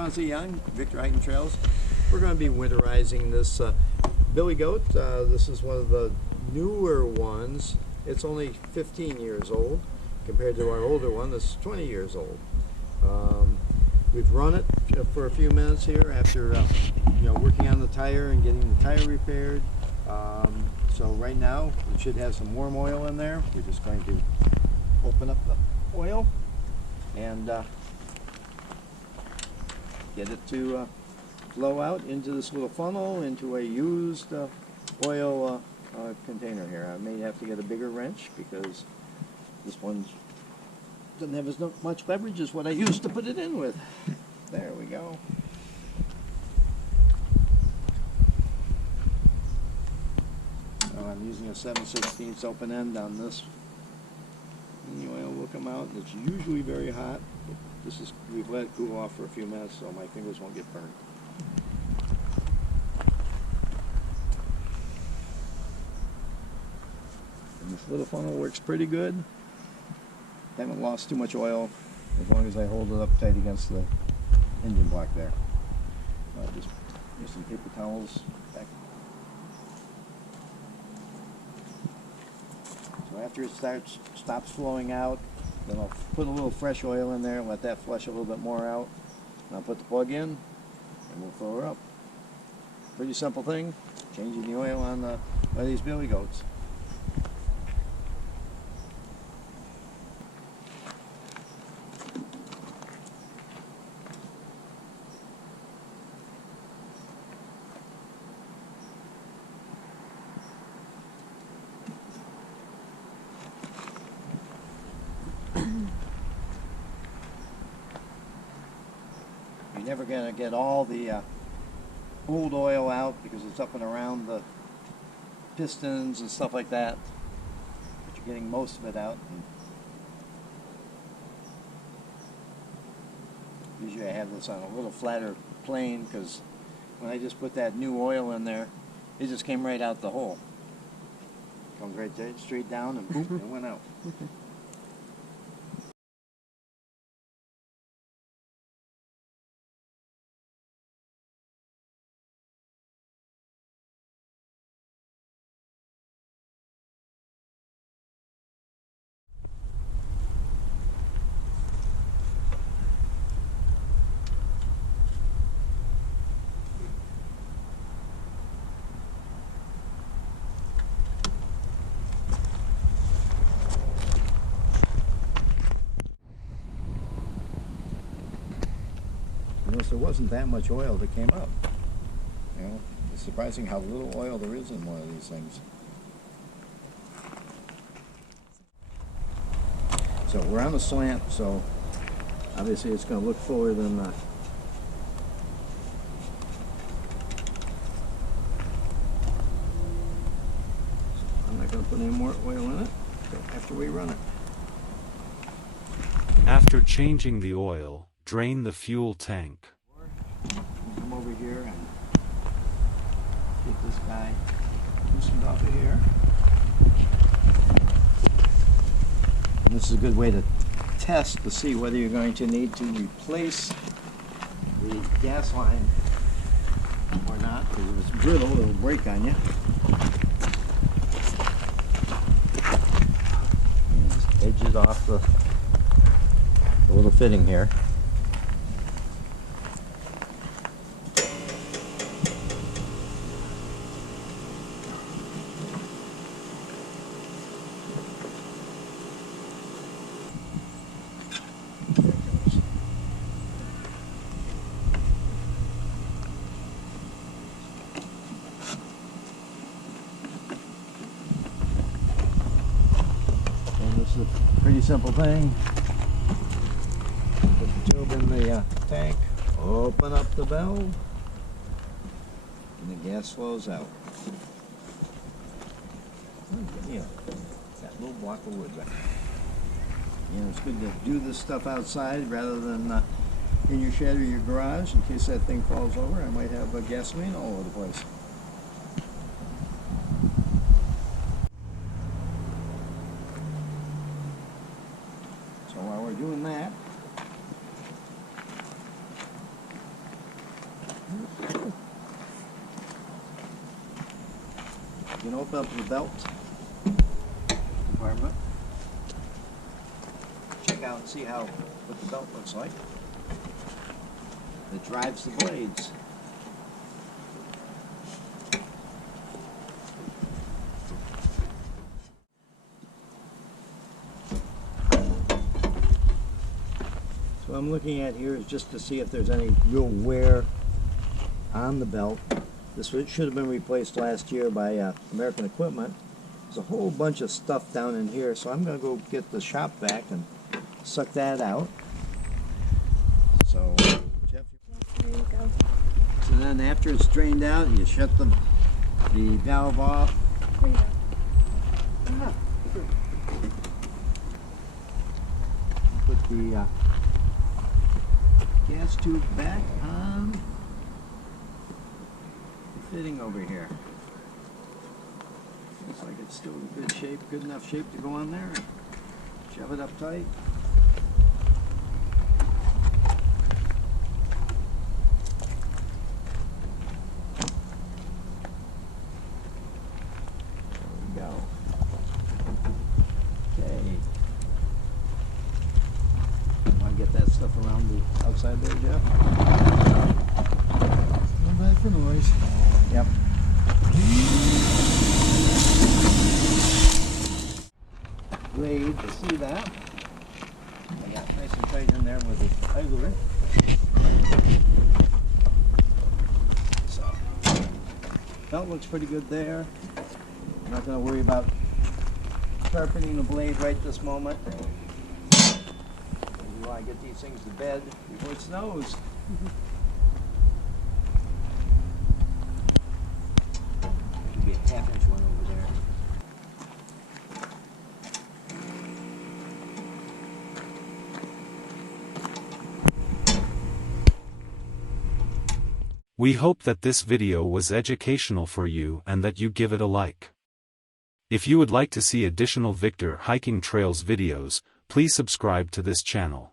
Young, Winterizing Trails. We're going to be winterizing this billy goat. This is one of the newer ones. It's only 15 years old compared to our older one that's 20 years old. We've run it for a few minutes here after working on the tire and getting the tire repaired. So right now it should have some warm oil in there. We're just going to open up the oil and get it to flow out into this little funnel into a used oil container here. I may have to get a bigger wrench because this one doesn't have as much leverage as what I used to put it in with. There we go. So I'm using a 7/16 open end on this. And the oil will come out. It's usually very hot. We've let it cool off for a few minutes so my fingers won't get burned. And this little funnel works pretty good. I haven't lost too much oil as long as I hold it up tight against the engine block there. Just use some paper towels back. So after it stops flowing out, then I'll put a little fresh oil in there and let that flush a little bit more out. And I'll put the plug in and we'll fill her up. Pretty simple thing, changing the oil on one of these billy goats. You're never going to get all the old oil out because it's up and around the pistons and stuff like that, but you're getting most of it out. And usually I have this on a little flatter plane because when I just put that new oil in there, it just came right out the hole. Comes right there, straight down, and boom, it went out. Notice there wasn't that much oil that came up. It's surprising how little oil there is in one of these things. So we're on a slant, so obviously it's going to look fuller than the I'm not going to put any more oil in it after we run it. After changing the oil, drain the fuel tank. Come over here and get this guy loosened off of here. And this is a good way to test to see whether you're going to need to replace the gas line or not, because if it's brittle, it'll break on you. And just edge it off the little fitting here. This is a pretty simple thing. Put the tube in the tank, open up the valve, and the gas flows out. That little block of wood back. It's good to do this stuff outside rather than in your shed or your garage in case that thing falls over. I might have gasoline all over the place. So while we're doing that, You can open up the belt compartment. Check out and see what the belt looks like. That drives the blades. So what I'm looking at here is just to see if there's any real wear on the belt. This should have been replaced last year by American Equipment. There's a whole bunch of stuff down in here, so I'm going to go get the shop vac and suck that out. So, Jeff. There you go. So then after it's drained out, you shut the valve off. There you go. Ah, sure. Put the gas tube back on the fitting over here. Looks like it's still in good shape, good enough shape to go on there. Shove it up tight. Go. Okay. Want to get that stuff around the outside there, Jeff? Not bad for noise. Yep. Blade, you see that? I got nice and tight in there with the idler. So, belt looks pretty good there. I'm not going to worry about sharpening the blade right this moment. We want to get these things to bed before it snows. Could be a half-inch one over there. We hope that this video was educational for you and that you give it a like. If you would like to see additional Victor Hiking Trails videos, please subscribe to this channel.